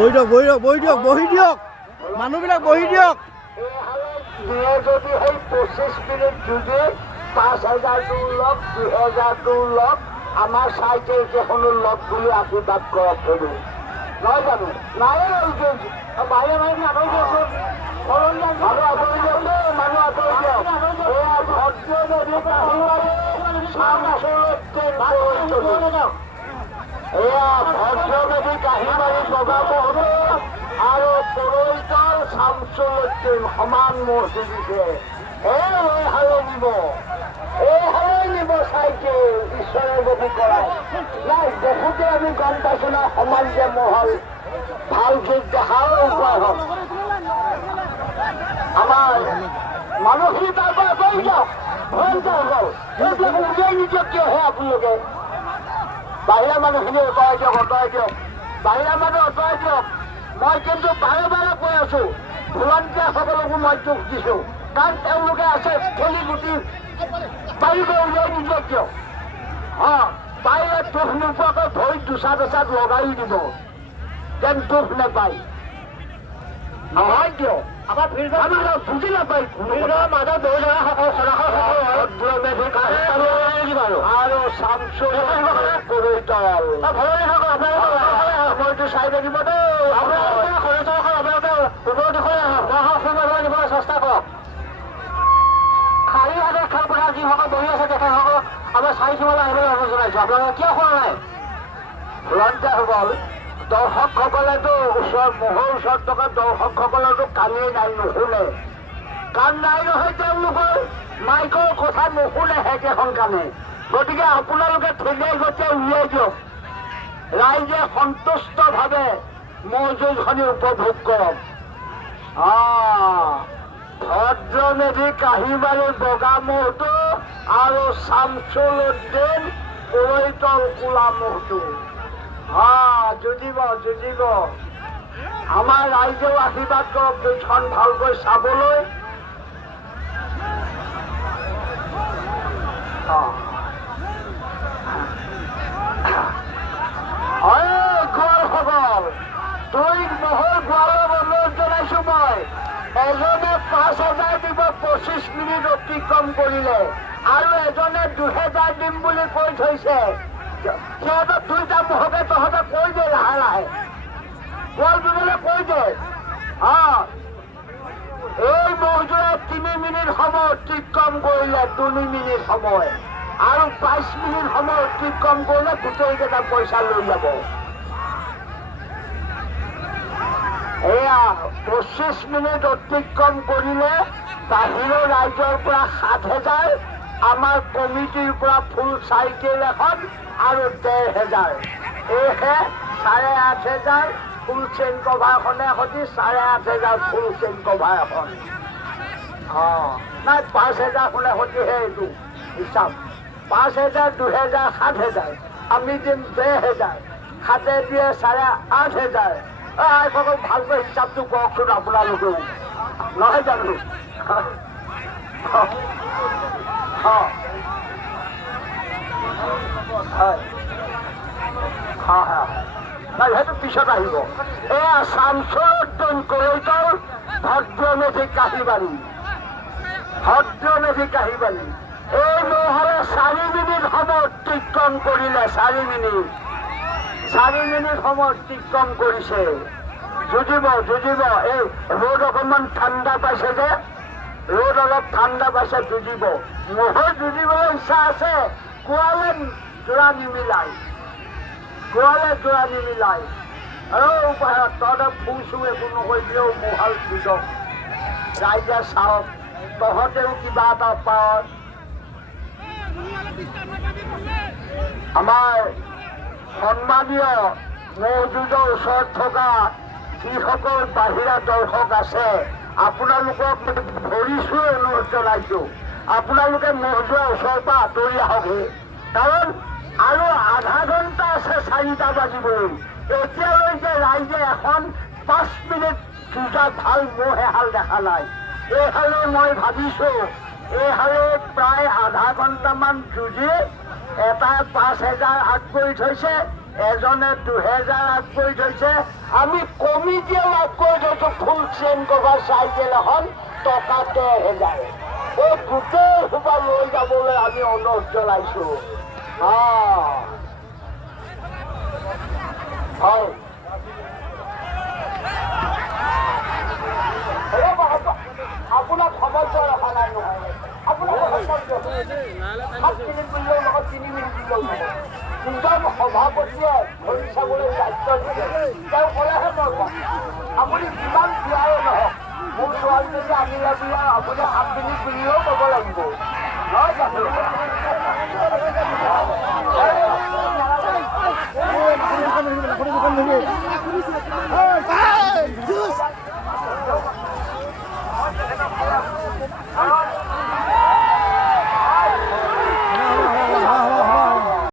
বহি দিয়ক মানুহবিলাক বহি দিয়ক। যদি সেই 25 মিনিট যুগে 5,000 লওক 2,000 লওক আমাৰ চাইকেল কেইখনো লগ বুলি আশীৰ্বাদ কৰক ধৰো নহয় জানো? নাই বাহিৰে বাহিৰে আঁতৰি দিয়কচোন, মানুহ আঁতৰি দিয়ক দেই, মানুহ আঁতৰি দিয়ক। এয়া ভদ্ৰ নদীত আহিবাৰে এয়া ভদ্ৰ নদী কাহিবাৰী বগাবহতে আৰু পৰৈতৰ শামছুলুদ্দিন সমান মহ যুঁজিছে। এই হালৈ নিব চাইকেল ঈশ্বৰৰ গতি কৰা নাই। বহুতে আমি গম পাইছো না সমান যে মহল ভাল যুগ দেখাও উপায় হওক। আমাৰ মানুহখিনি তাৰ পৰা আঁতৰি যাওক, ভয়ংকৰ হ'ল। এইবিলাক উলিয়াই নিদিয়ক কিয় হে আপোনালোকে? বাহিৰা মানুহখিনি আঁতৰাই দিয়ক, বাহিৰা মানুহ আঁতৰাই দিয়ক। মই কিন্তু বাৰে বাৰে কৈ আছো ভলান্টিয়াৰসকলকো মই দুখ দিছো, কাৰণ তেওঁলোকে আছে ঠেলি গুটি বাহিৰলৈ উলিয়াই নিদিয়ক কিয়? বাহিৰে দুখ নোপোৱাকৈ ভৰিত দুচাত এচাত লগাই দিব যেন দুখ নাপায়। নহয় কিয় আমাৰ বুজি নাপায় মাজত আৰু চামচুল মইতো চাই থাকিব দেই চেষ্টা কৰক। শাৰী হাতে খেলপথাৰ যিসকল বহি আছে তেখেতসকল আমাৰ চাৰিসীমালৈ আহিবলৈ অনুৰোধ জনাইছো। আপোনালোকে কিয় খোৱা নাই? ভলান্টিয়াৰসকল দৰ্শকসকলেতো ওচৰত মহৰ ওচৰত থকা দৰ্শকসকলেতো কাণেই নাই, নুশুনে। কাণ নাই নহয় তেওঁলোকৰ, মাইকৰ কথা নুশুনে সেইকেইখন কাণে। গতিকে আপোনালোকে ঠেলিয়াই গতিয়ে উলিয়াই দিয়ক, ৰাইজে সন্তুষ্টভাৱে মহ যুঁজখনি উপভোগ কৰক। ভদ্ৰ নদী কাহিবাৰী বগা মহটো আৰু শামছুলুদ্দিন পৰৈতৰ কোলা মহটো যুঁজিব। আমাৰ ৰাইজেও আশীৰ্বাদ কৰক দুইখন ভালকৈ চাবলৈ। গোৱালসকল দুই মহৰ গোৱালৰ অনুৰোধ জনাইছো মই। এজনে 5,000 দিব 25 মিনিট অতিক্ৰম কৰিলে, আৰু এজনে 2,000 দিম বুলি কৈ থৈছে। সিহঁতক দুইটা মহকে তহঁতে কৈ দে, লাহে লাহে গোৱাল দুজনে কৈ দে। এই মহযোৰে 3 মিনিট সময় অতিক্ৰম কৰিলে, 2 মিনিট সময় আৰু 22 মিনিট সময় অতিক্ৰম কৰিলে গোটেইকেইটা পইচা লৈ যাব। এয়া 25 মিনিট অতিক্ৰম কৰিলে বাহিৰৰ ৰাইজৰ পৰা 7,000, আমাৰ কমিটিৰ পৰা ফুল চাইকেল এখন আৰু 1,500। এইহে 8,500 ফুল চেইন কভাৰখনে সৈতে 8,500 ফুল চেইন কভাৰ এখন। নাই 5,000খনে সৈতেহে এইটো হিচাপ। 5,000, 2,000, 7,000 আমি দিম 1,500, 7 দিয়ে 8,500। আইসকল ভালকৈ হিচাপটো কৰকচোন আপোনালোকেও, নহয় জানো? সেইটো পিছত আহিব। এয়া শামছুলুদ্দিন পৰৈতৰ ভদ্ৰ নদী কাহিবাৰী, এই মহলে 4 মিনিট সময় অতিক্ৰম কৰিলে। 4 মিনিট সময় অতিক্ৰম কৰিছে। যুঁজিব। এই ৰ'দ অকণমান ঠাণ্ডা পাইছে যে, যুঁজিব। মহৰ যুঁজিবলৈ ইচ্ছা আছে, গোৱালে যোৰা নিমিলাই। আৰু উপায়ত তহঁতে ফুচু একো নকৰিলেও মহাল বুজক, ৰাইজে চাওক, তহঁতেও কিবা এটা পাৱ। আমাৰ সন্মানীয় মহ যুঁজৰ ওচৰত থকা যিসকল বাহিৰা দৰ্শক আছে, আপোনালোকক ধৰিছো, অনুৰোধ জনাইছো, আপোনালোকে মহ যোৱাৰ ওচৰৰ পৰা আঁতৰি আহকহে। কাৰণ আৰু আধা ঘণ্টা আছে 4টা বাজিবলৈ। এতিয়ালৈকে ৰাইজে এখন 5 মিনিট যুঁজা ভাল মহ এহাল দেখা নাই। এইহালে মই ভাবিছো, এইহালে প্ৰায় আধা ঘণ্টামান যুঁজি এটাই 5,000 আগ কৰি থৈছে, এজনে 2,000 আগ কৰি থৈছে। আমি কমিটিয়ে আগ কৰি থৈছোঁ ফুল চেইন কভাৰ চাইকেল এখন টকা 10,000। এই গোটেই সোপা লৈ যাবলৈ আমি অনুৰোধ জনাইছোঁ। হয় আপোনাক সমস্যা ৰখা নাই নহয়, আপোনাক 7 মিনিট বুলিলেও নহয়, 3 মিনিট দিলেও নহয়। যিজন সভাপতিয়ে ধৰি চাবলৈ দায়িত্ব দিছে তেওঁ ক'লেহে মই কম। আপুনি যিমান বিয়াই নহওক, মোৰ ছোৱালীজনী আনিলে বিয়া আপুনি 7 মিনিট বুলিলেও ক'ব লাগিব, নহয় জানো?